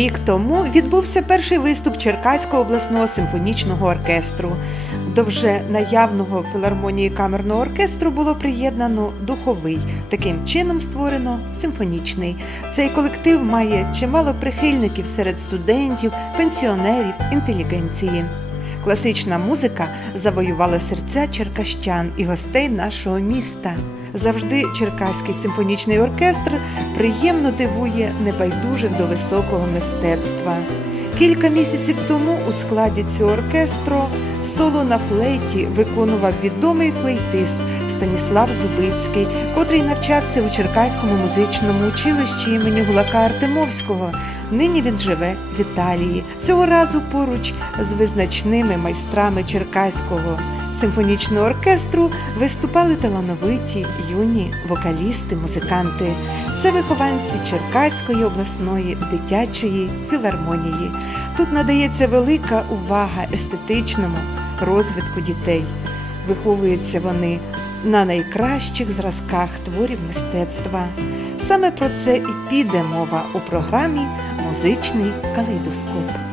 Рік тому відбувся перший виступ Черкаського обласного симфонічного оркестру. До вже наявного філармонії камерного оркестру було приєднано духовий. Таким чином створено симфонічний. Цей колектив має чимало прихильників серед студентів, пенсіонерів, інтелігенції. Класична музика завоювала серця черкащан і гостей нашого міста. Завжди Черкаський симфонічний оркестр приємно дивує небайдужих до високого мистецтва. Кілька місяців тому у складі цього оркестру соло на флейті виконував відомий флейтист Станіслав Зубицький, котрий навчався у Черкаському музичному училищі імені Гулака Артемовського. Нині він живе в Італії. Цього разу поруч з визначними майстрами Черкаського симфонічного оркестру виступали талановиті юні вокалісти, музиканти. Це вихованці Черкаської обласної дитячої філармонії. Тут надається велика увага естетичному розвитку дітей. Виховуються вони на найкращих зразках творів мистецтва. Саме про це і піде мова у програмі Музичний калейдоскоп.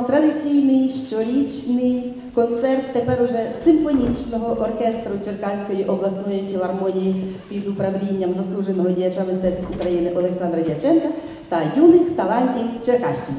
Традиційний щорічний концерт тепер уже симфонічного оркестру Черкаської обласної філармонії під управлінням заслуженого діяча мистецтв України Олександра Дяченка та юних талантів Черкащини.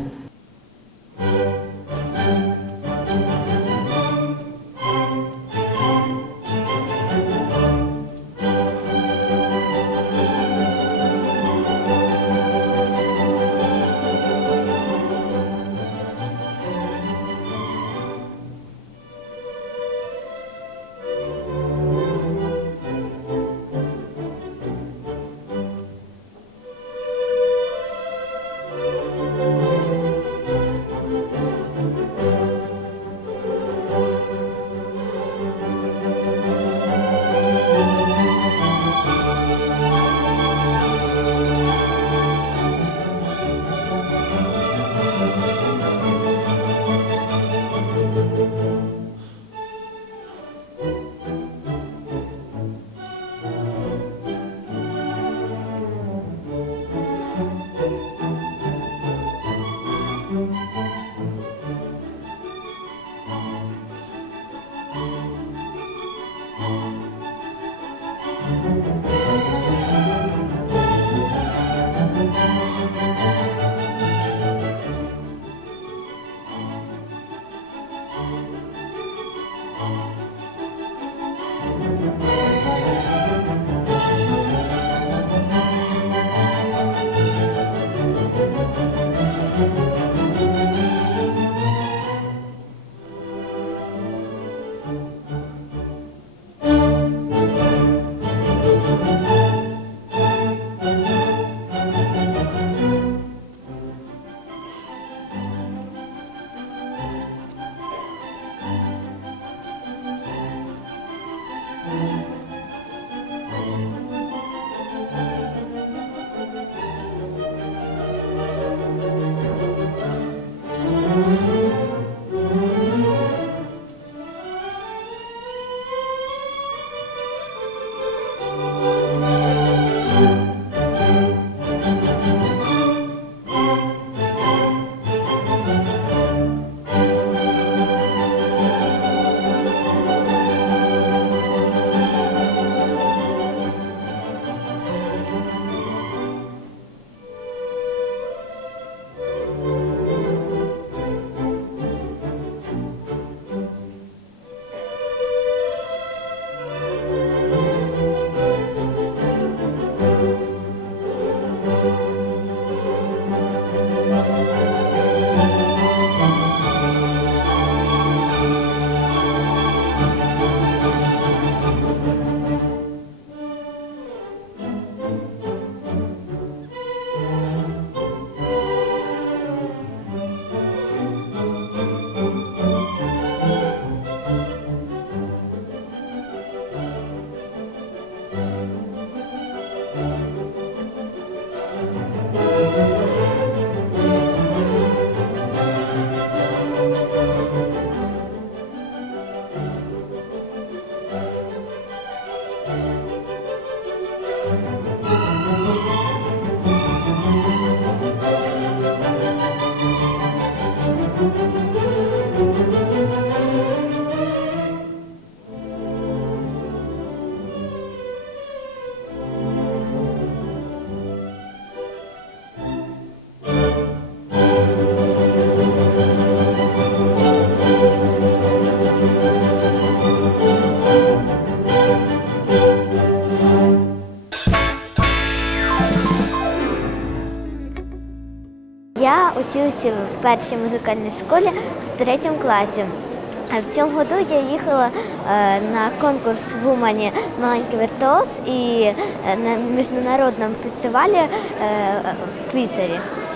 Першій музикальній школі в третьому класі. В цьому году я їхала е, на конкурс в Умані Маленький віртуоз і е, на міжнародному фестивалі в в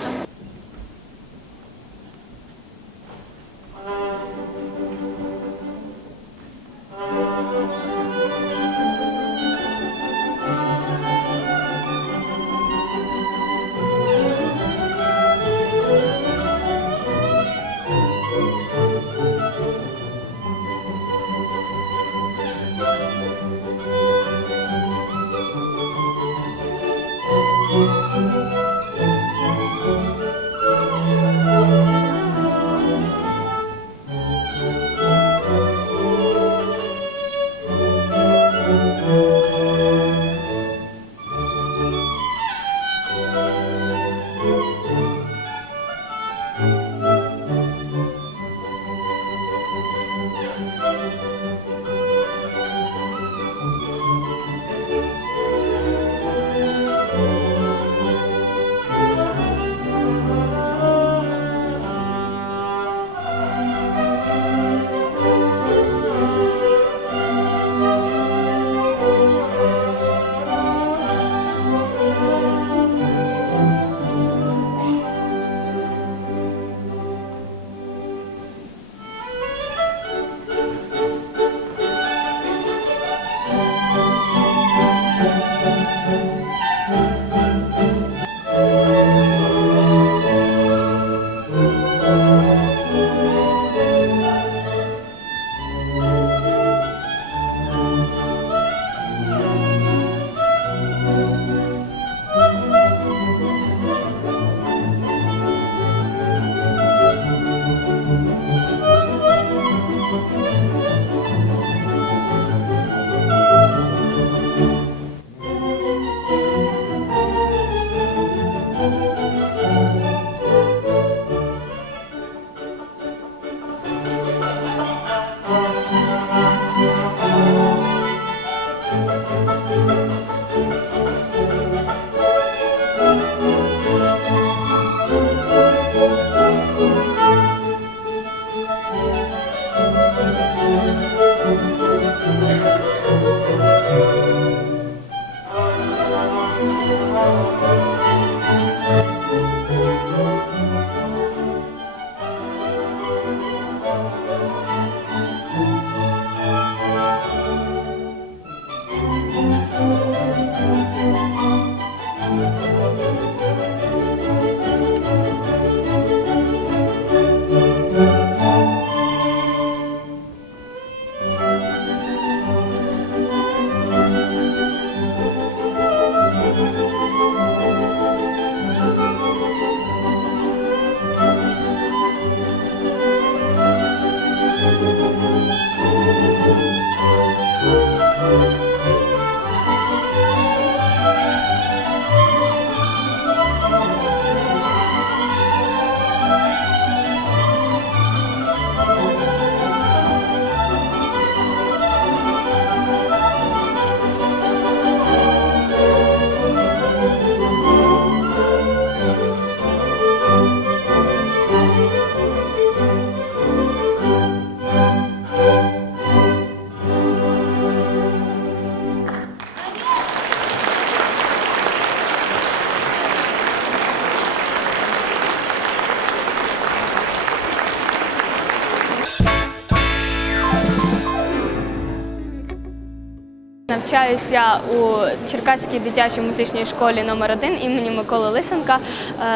Навчаюся у Черкаській дитячій музичній школі номер 1 імені Миколи Лисенка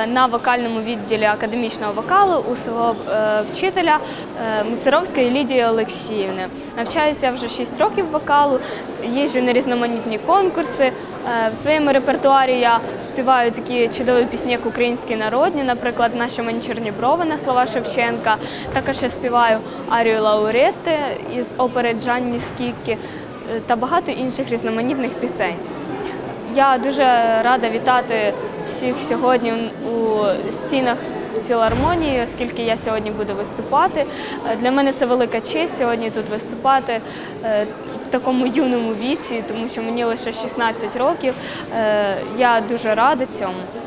е, на вокальному відділі академічного вокалу у свого е, вчителя е, Мусоровської Лідії Олексіївни. Навчаюся вже 6 років вокалу, їжджу на різноманітні конкурси, В своєму репертуарі я співаю такі чудові пісні, як українські народні, наприклад, наші мені чорні брови на слова Шевченка. Також я співаю арію Лаурети із опери Джанні Скіккі та багато інших різноманітних пісень. Я дуже рада вітати всіх сьогодні у стінах філармонії, оскільки я сьогодні буду виступати. Для мене це велика честь сьогодні тут виступати е, в такому юному віці, тому що мені лише 16 років. Е, Я дуже рада цьому.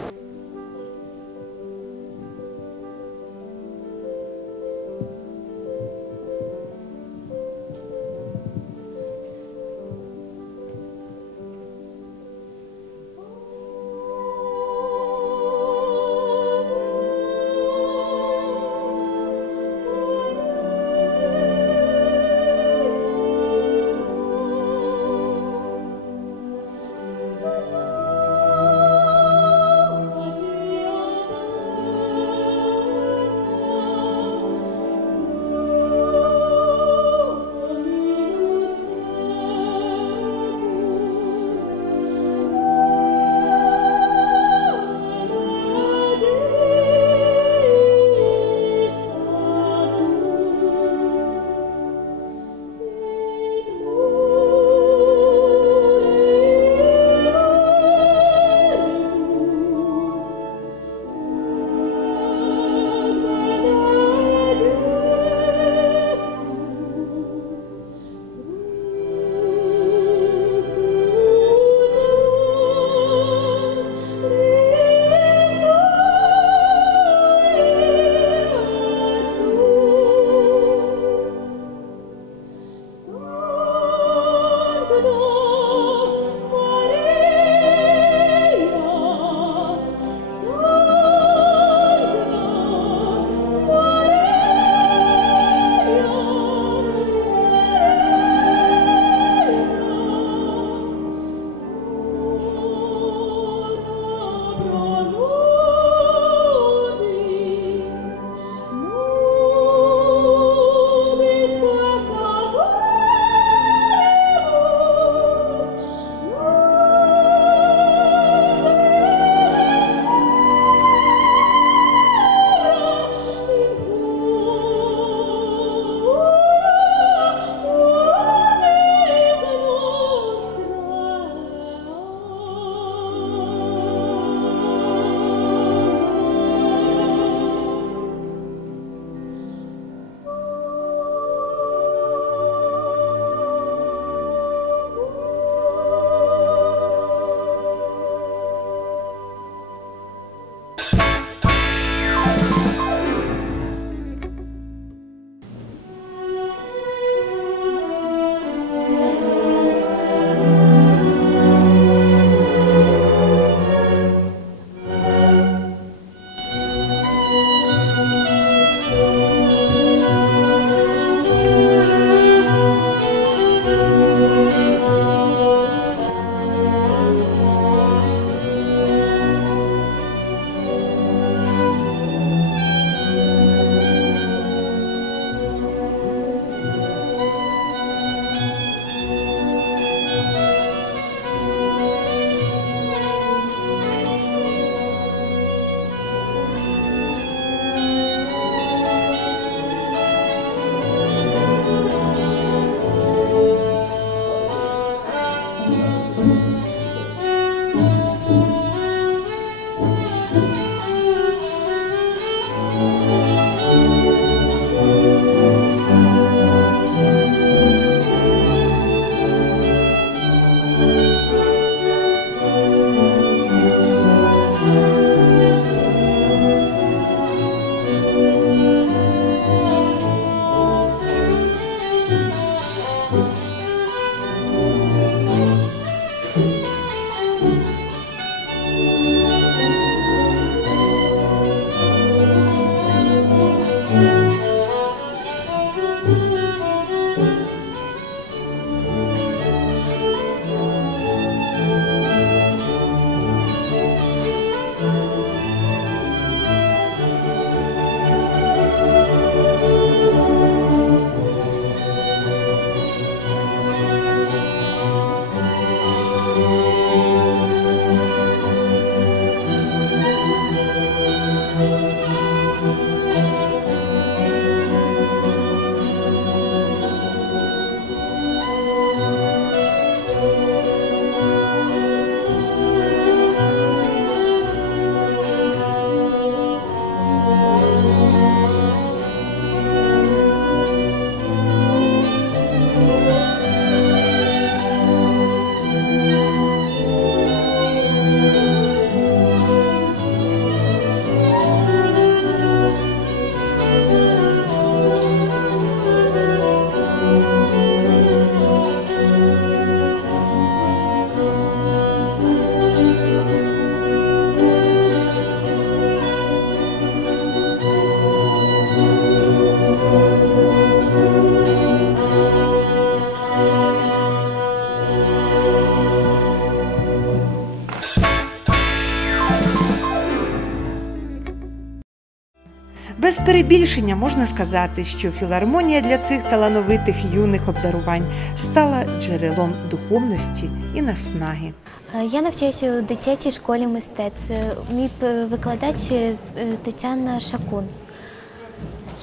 Перебільшення можна сказати, що філармонія для цих талановитих юних обдарувань стала джерелом духовності і наснаги. Е, Я навчаюся у дитячій школі мистецтв. Е, Мій викладач е, Тетяна Шакун.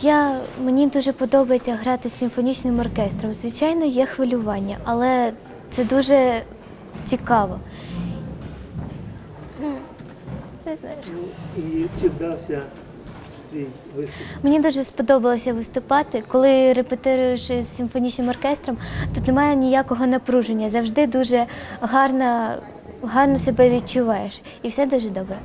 Я, мені дуже подобається грати з симфонічним оркестром. Звичайно, є хвилювання, але це дуже цікаво. Ну, Не знаю. І чи вдався Мені дуже сподобалося виступати. Коли репетируєш з симфонічним оркестром, тут немає ніякого напруження. Завжди дуже гарно, гарно себе відчуваєш. І все дуже добре.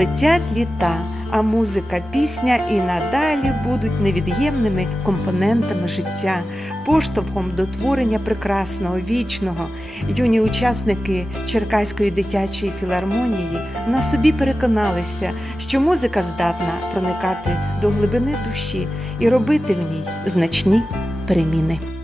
Пролетять літа, а музика, пісня і надалі будуть невід'ємними компонентами життя, поштовхом до творення прекрасного, вічного. Юні учасники Черкаської дитячої філармонії на собі переконалися, що музика здатна проникати до глибини душі і робити в ній значні переміни.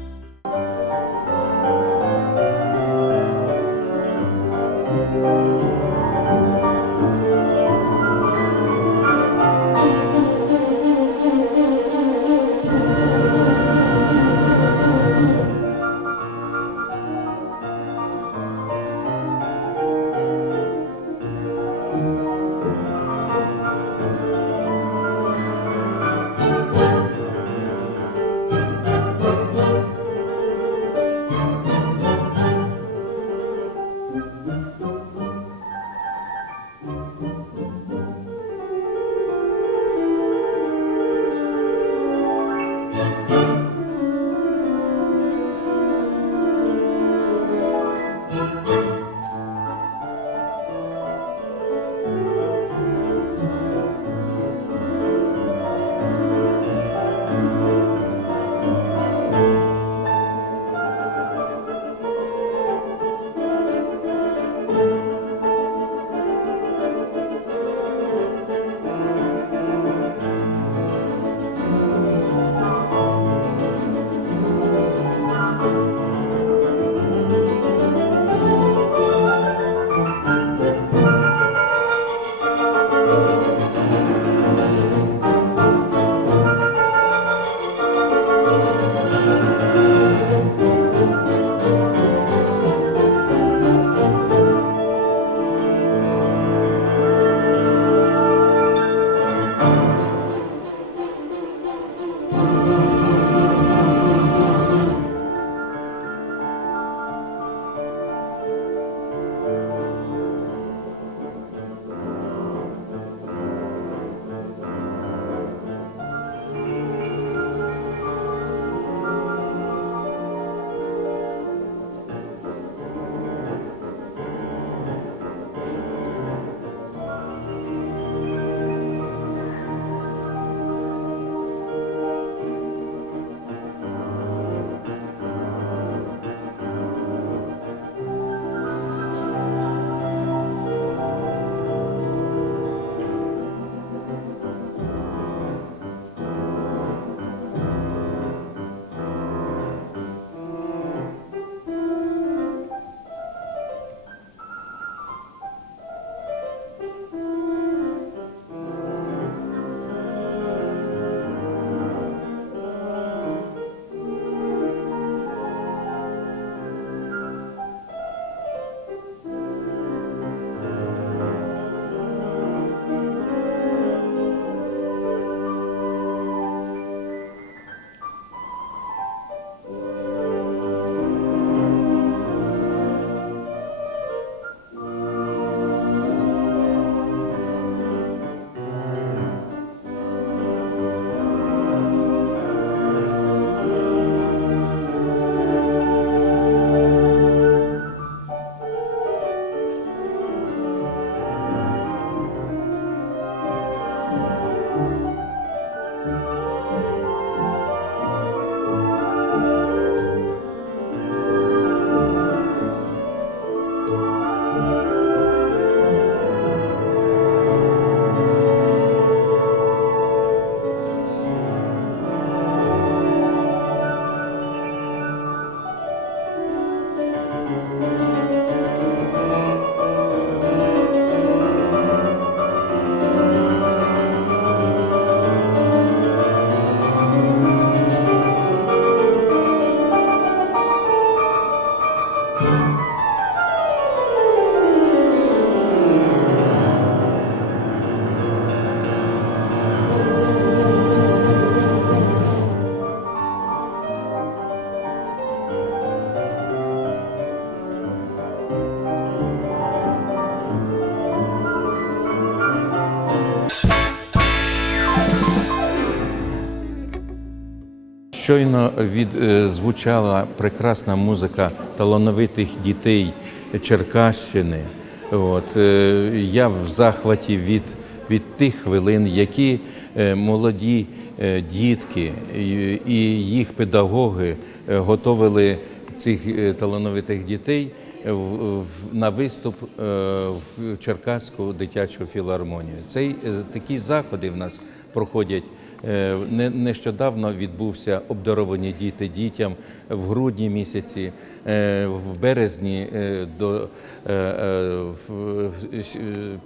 Щойно від е, звучала прекрасна музика талановитих дітей Черкащини. От, е, я в захваті від, від тих хвилин, які е, молоді дітки і, їх педагоги готовили цих талановитих дітей на виступ в Черкаську дитячу філармонію. Цей, такі заходи в нас проходять. Е, не- Нещодавно відбувся обдаровані діти дітям в грудні місяці, е, в березні е, до,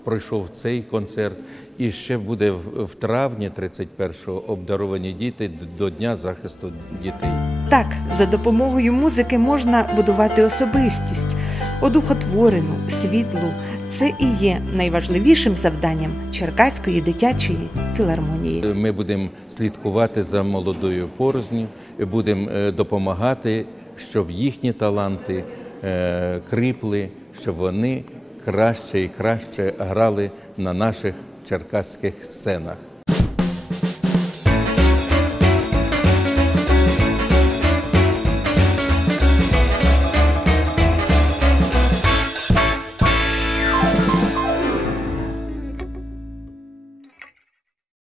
пройшов цей концерт, і ще буде в травні 31-го обдаровані діти до Дня захисту дітей. Так, за допомогою музики можна будувати особистість, одухотворену, світлу. Це і є найважливішим завданням Черкаської дитячої філармонії. Ми будемо слідкувати за молодою порозню, будемо е, допомагати, щоб їхні таланти е, кріпли, щоб вони краще і краще грали на наших черкаських сценах.